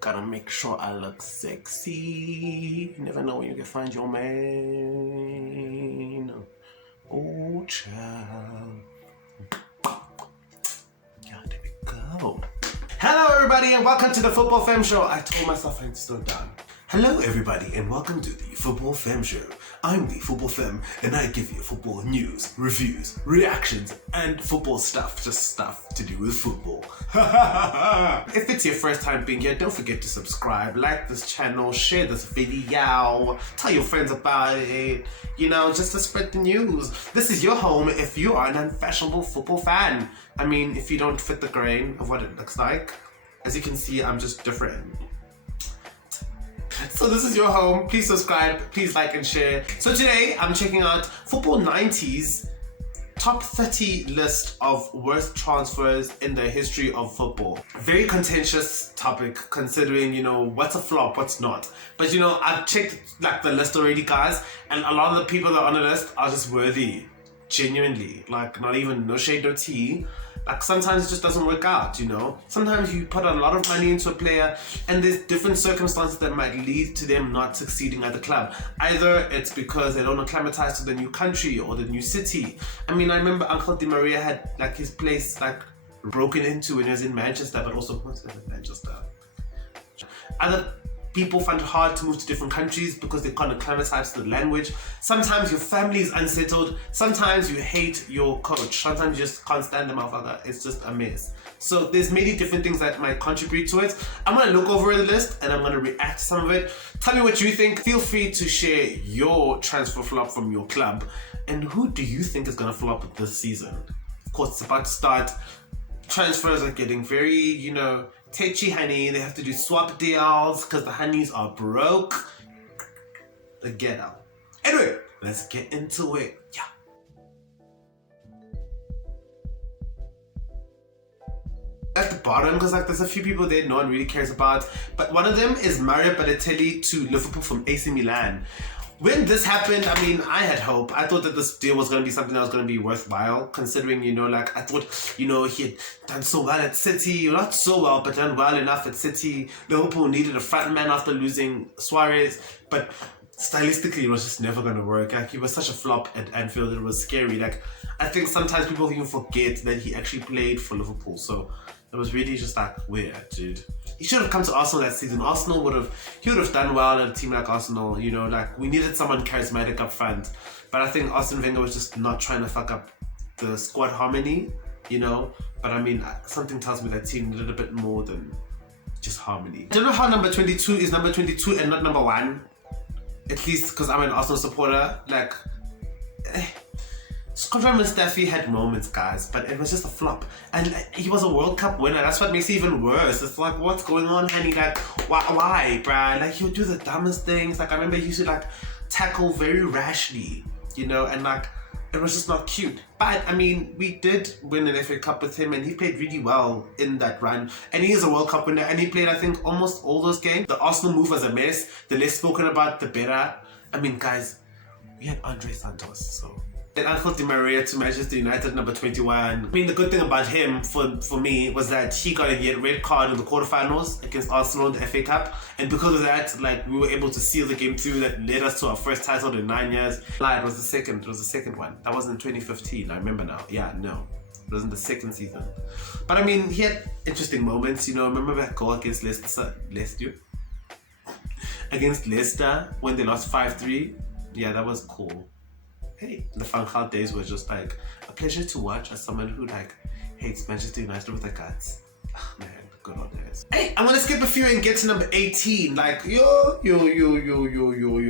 Gotta make sure I look sexy. You never know when you can find your man. Oh, child. Yeah, there we go. Hello, everybody, and welcome to the Football Femme Show. I told myself I'd slow down. Hello, everybody, and welcome to the Football Femme Show. I'm the Football Femme, and I give you football news, reviews, reactions, and football stuff, just stuff to do with football. If it's your first time being here, don't forget to subscribe, like this channel, share this video, tell your friends about it, just to spread the news. This is your home if you are an unfashionable football fan. I mean, if you don't fit the grain of what it looks like. As you can see, I'm just different. So this is your home. Please subscribe, please like and share. So today I'm checking out Football 90's top 30 list of worst transfers in the history of football. Very contentious topic considering, what's a flop, what's not. But I've checked the list already, guys, and a lot of the people that are on the list are just worthy. Genuinely. Not even no shade, no tea. Sometimes it just doesn't work out, Sometimes you put a lot of money into a player and there's different circumstances that might lead to them not succeeding at the club. Either it's because they don't acclimatize to the new country or the new city. I remember Uncle Di Maria had his place broken into when he was in Manchester, but also Manchester. Other people find it hard to move to different countries because they can't acclimatize to the language. Sometimes your family is unsettled. Sometimes you hate your coach. Sometimes you just can't stand the motherfucker. It's just a mess. So there's many different things that might contribute to it. I'm going to look over the list and I'm going to react to some of it. Tell me what you think. Feel free to share your transfer flop from your club. And who do you think is going to flop this season? Of course, it's about to start. Transfers are getting very, tetchy honey. They have to do swap deals because the honeys are broke. The ghetto. Anyway, let's get into it. Yeah. At the bottom, because there's a few people there no one really cares about. But one of them is Mario Balotelli to Liverpool from AC Milan. When this happened, I had hope. I thought that this deal was going to be something that was going to be worthwhile, considering, I thought, he had done so well at City. Not so well, but done well enough at City. Liverpool needed a front man after losing Suarez, but stylistically, it was just never going to work. He was such a flop at Anfield. It was scary. I think sometimes people even forget that he actually played for Liverpool. So it was really just weird, dude. He should have come to Arsenal that season. Arsenal would have done well at a team like Arsenal. We needed someone charismatic up front. But I think Arsene Wenger was just not trying to fuck up the squad harmony, But something tells me that team needed a bit more than just harmony. I don't know how number 22 is number 22 and not number 1. At least because I'm an Arsenal supporter. Scott Mustafi had moments, guys, but it was just a flop. And he was a World Cup winner. That's what makes it even worse. It's what's going on, honey? Why, bruh? He would do the dumbest things. I remember he used to tackle very rashly, and it was just not cute. But we did win an FA Cup with him, and he played really well in that run. And he is a World Cup winner, and he played, I think, almost all those games. The Arsenal move was a mess. The less spoken about, the better. Guys, we had Andre Santos, so. And Uncle Di Maria to Manchester United, number 21. The good thing about him, for me, was that he got a red card in the quarterfinals against Arsenal in the FA Cup. And because of that, we were able to seal the game through. That led us to our first title in 9 years. It was the second one. That was in 2015, I remember now. Yeah, no. It was in the second season. But he had interesting moments, Remember that goal against Leicester? Against Leicester, when they lost 5-3? Yeah, that was cool. Hey, the Funchal days were just a pleasure to watch as someone who hates Manchester United with their guts. Oh, man, good old days. Hey, I'm gonna skip a few and get to number 18.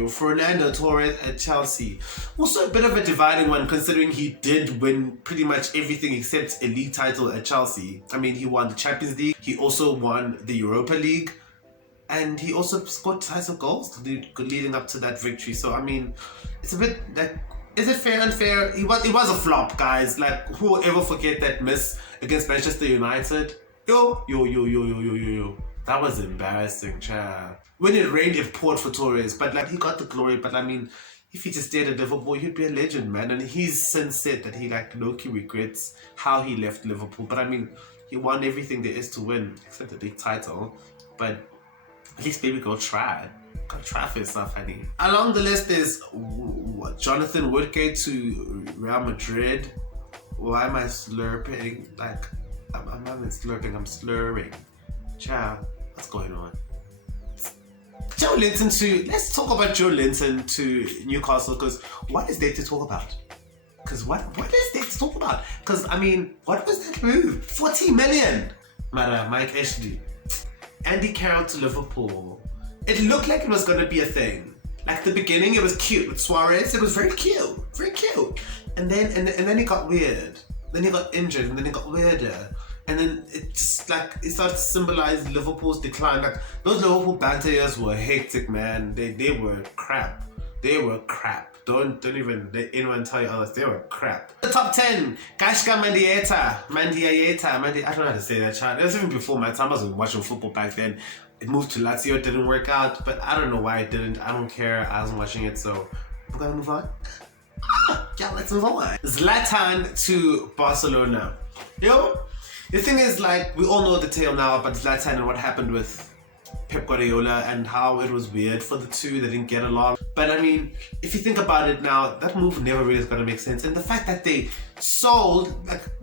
Fernando Torres at Chelsea. Also a bit of a dividing one considering he did win pretty much everything except a league title at Chelsea. He won the Champions League. He also won the Europa League. And he also scored tons of goals leading up to that victory. So, it's a bit is it fair, unfair? It was a flop, guys. Who will ever forget that miss against Manchester United? Yo. That was embarrassing, child. When it rained, it poured for Torres. But he got the glory. But if he just stayed at Liverpool, he'd be a legend, man. And he's since said that he low-key regrets how he left Liverpool. But he won everything there is to win, except the big title. But At least baby girl tried. Gotta try for yourself, honey. Along the list is Jonathan Woodgate to Real Madrid. Why am I slurping? Like, I'm not even slurping, I'm slurring. Ciao, what's going on? Joe Linton let's talk about Joe Linton to Newcastle, because what is there to talk about? Because what is there to talk about? Because, I mean, what was that move? 40 million! Mike Ashley. Andy Carroll to Liverpool. It looked like it was going to be a thing. Like the beginning, it was cute with Suarez. It was very cute. Very cute. And then it got weird. Then he got injured, and then it got weirder. And then it just like it started to symbolize Liverpool's decline. Like those Liverpool banter years were hectic, man. They were crap. They were crap. Don't even let anyone tell you others. They were crap. The top 10. Gaishka Mandieta. I don't know how to say that, child. It was even before my time. I was watching football back then. It moved to Lazio. It didn't work out, but I don't know why it didn't. I don't care. I wasn't watching it, so we're gonna move on. Yeah, let's move on. Zlatan to Barcelona. Yo, the thing is, like, we all know the tale now about Zlatan and what happened with Pep Guardiola and how it was weird for the two. They didn't get along. But I mean, if you think about it now, that move never really is gonna make sense. And the fact that they sold,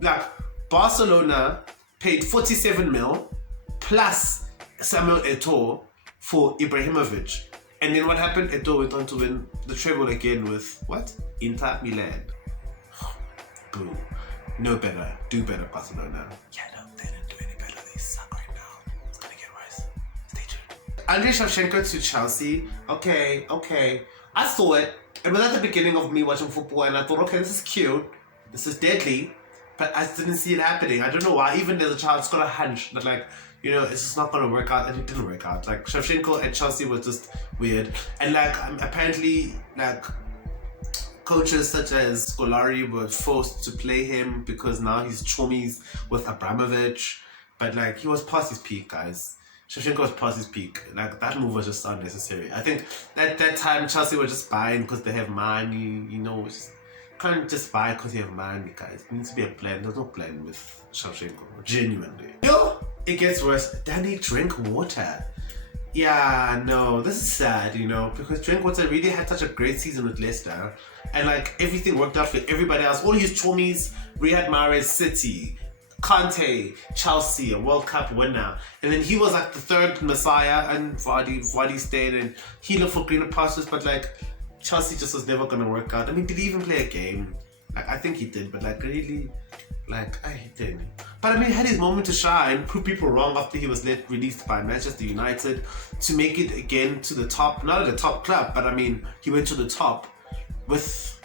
like Barcelona paid 47 mil plus Samuel Eto'o for Ibrahimovic. And then what happened? Eto'o went on to win the treble again with what? Inter Milan. Boo. No better. Do better, Barcelona. Yeah, no, they didn't do any better. They suck right now. It's gonna get worse. Stay tuned. Andriy Shevchenko to Chelsea. Okay. I saw it. It was at the beginning of me watching football, and I thought, okay, this is cute. This is deadly. But I didn't see it happening. I don't know why. Even as a child, it's got a hunch that, like, you know, it's just not gonna work out, and it didn't work out. Like, Shevchenko at Chelsea was just weird. And, like, apparently, like, coaches such as Scolari were forced to play him because now he's chummies with Abramovich. But, like, he was past his peak, guys. Shevchenko was past his peak. Like, that move was just unnecessary. I think at that time, Chelsea were just buying because they have money, you know. Just, can't just buy because you have money, guys. It needs to be a plan. There's no plan with Shevchenko, genuinely. Yo, it gets worse. Danny, drink water. Yeah, no, this is sad, you know, because Drinkwater really had such a great season with Leicester, and like everything worked out for everybody else. All his chummies, Riyad Mahrez, City, Conte, Chelsea, a World Cup winner, and then he was like the third messiah, and Vardy stayed, and he looked for greener pastures, but like Chelsea just was never gonna work out. I mean, did he even play a game? Like, I think he did, but like really, like, I didn't. But I mean, he had his moment to shine, prove people wrong after he was released by Manchester United to make it again to the top, not at the top club, but I mean, he went to the top with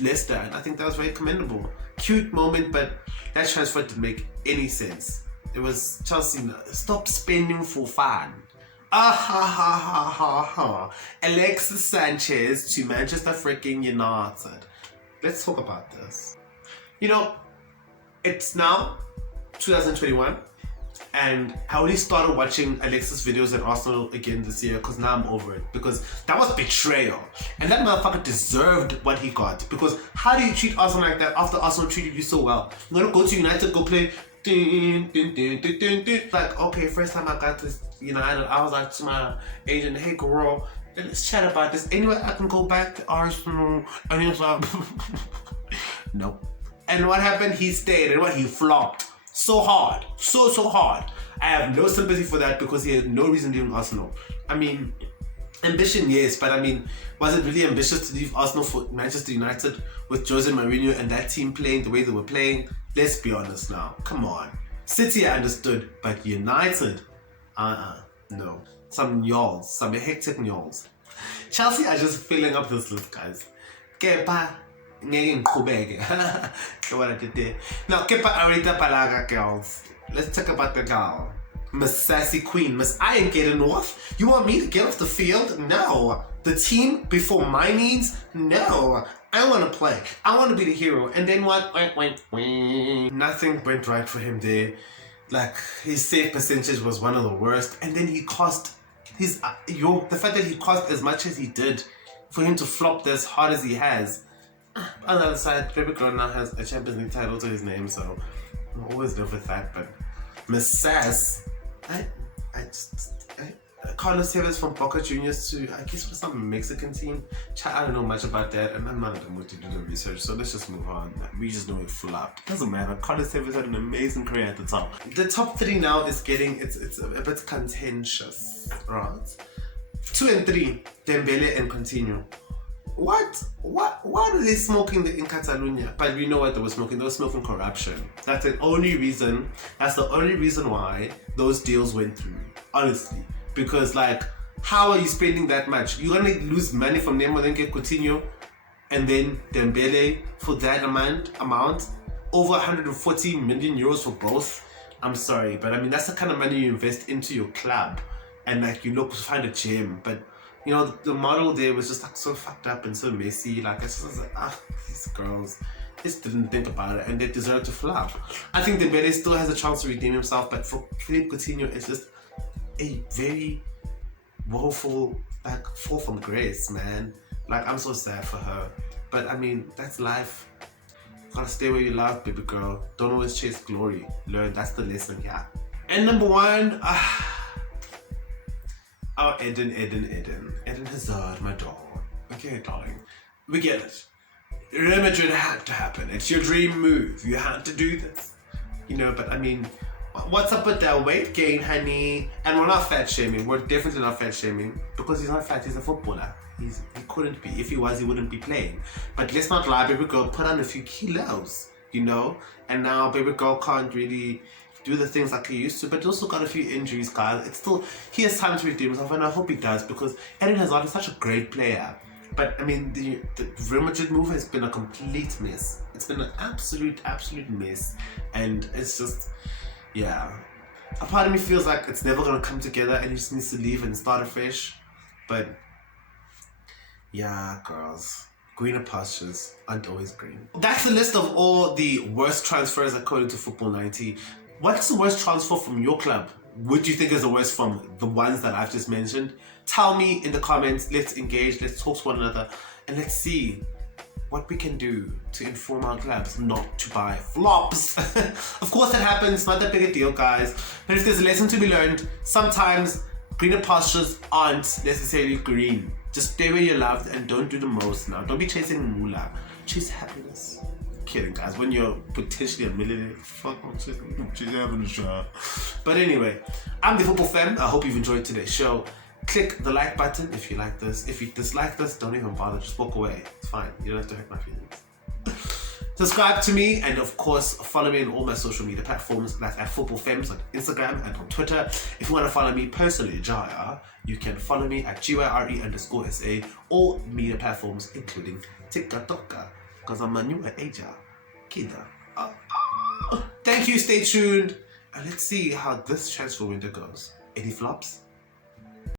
Leicester, and I think that was very commendable. Cute moment, but that transfer didn't make any sense. It was Chelsea, stop spending for fun. Alexis Sanchez to Manchester freaking United. Let's talk about this. You know, it's now 2021, and I only started watching Alexis videos at Arsenal again this year because now I'm over it, because that was betrayal, and that motherfucker deserved what he got. Because how do you treat Arsenal like that after Arsenal treated you so well? You're gonna go to United, go play like, okay, first time I got this United, I was like to my agent, hey girl, let's chat about this. Anyway, I can go back to Arsenal. And he was like, nope. And what happened? He stayed, and what, he flopped so hard, so hard. I have no sympathy for that because he had no reason leaving Arsenal. I mean, ambition, yes, but I mean, was it really ambitious to leave Arsenal for Manchester United with Jose Mourinho and that team playing the way they were playing? Let's be honest now. Come on. City, I understood, but United, no. Some nyals, some hectic nyals. Chelsea are just filling up this list, guys. Kepa, ngeke ngiqhubeke. What I did there. Now, Kepa Arrizabalaga, girls. Let's talk about the girl. Miss Sassy Queen. Miss I ain't getting off. You want me to get off the field? No. The team before my needs? No. I want to play. I want to be the hero. And then what? Nothing went right for him there. Like, his save percentage was one of the worst. And then he cost his the fact that he cost as much as he did for him to flop as hard as he has. On the other side, Baby Girl now has a Champions League title to his name, so I'm always live with that. But Miss Sass, Carlos Tevez from Boca Juniors to, I guess, for some Mexican team. I don't know much about that, and I'm not in the mood to do the research, so let's just move on. We just know it flopped. Doesn't matter. Carlos Tevez had an amazing career at the top. The top 3 now is getting, it's a bit contentious, right? 2 and 3, Dembele and Coutinho. What are they smoking in Catalonia? But we know what they were smoking. They were smoking corruption. That's the only reason why those deals went through. Honestly. Because like, how are you spending that much? You're gonna lose money from Neymar, then get Coutinho, and then Dembele for that amount, over 140 million euros for both. I'm sorry, but I mean, that's the kind of money you invest into your club. And like, you look to find a gym, but you know, the model there was just like so fucked up and so messy. Like, it's just like, these girls just didn't think about it, and they deserve to flop. I think Dembele still has a chance to redeem himself, but for Philippe Coutinho, it's just a very woeful, like, fall from grace, man. Like, I'm so sad for her. But I mean, that's life. Gotta stay where you love, baby girl. Don't always chase glory. Learn, that's the lesson, yeah. And number 1, oh, Eden Hazard, my dog. Okay, darling. We get it. Real Madrid had to happen. It's your dream move. You had to do this. You know, but I mean, what's up with that weight gain, honey? And we're not fat shaming. We're definitely not fat shaming. Because he's not fat, he's a footballer. He couldn't be. If he was, he wouldn't be playing. But let's not lie, baby girl, put on a few kilos, you know? And now baby girl can't really do the things like he used to, but also got a few injuries, guys. It's still, he has time to redeem himself, and I hope he does, because Eden Hazard is such a great player. But I mean, the Real Madrid move has been a complete mess. It's been an absolute mess, and it's just, yeah. A part of me feels like it's never gonna come together, and he just needs to leave and start afresh. But yeah, girls. Greener pastures aren't always green. That's the list of all the worst transfers according to Football 90. What's the worst transfer from your club? Would you think is the worst from the ones that I've just mentioned? Tell me in the comments. Let's engage. Let's talk to one another. And let's see what we can do to inform our clubs not to buy flops. Of course that happens. Not that big a deal, guys. But if there's a lesson to be learned, sometimes greener pastures aren't necessarily green. Just stay where you're loved and don't do the most now. Don't be chasing moolah. Chase happiness. Kidding, guys. When you're potentially a millionaire, fuck, I'm just having a shot. But anyway, I'm the Football Femme. I hope you've enjoyed today's show. Click the like button if you like this. If you dislike this, don't even bother. Just walk away. It's fine. You don't have to hurt my feelings. Subscribe to me, and of course, follow me on all my social media platforms. That's at Football Femmes on Instagram and on Twitter. If you want to follow me personally, Jaya, you can follow me at GYRE_SA, all media platforms, including TikTok. Because I'm a new age kid. Thank you, stay tuned, and let's see how this transfer window goes. Any flops?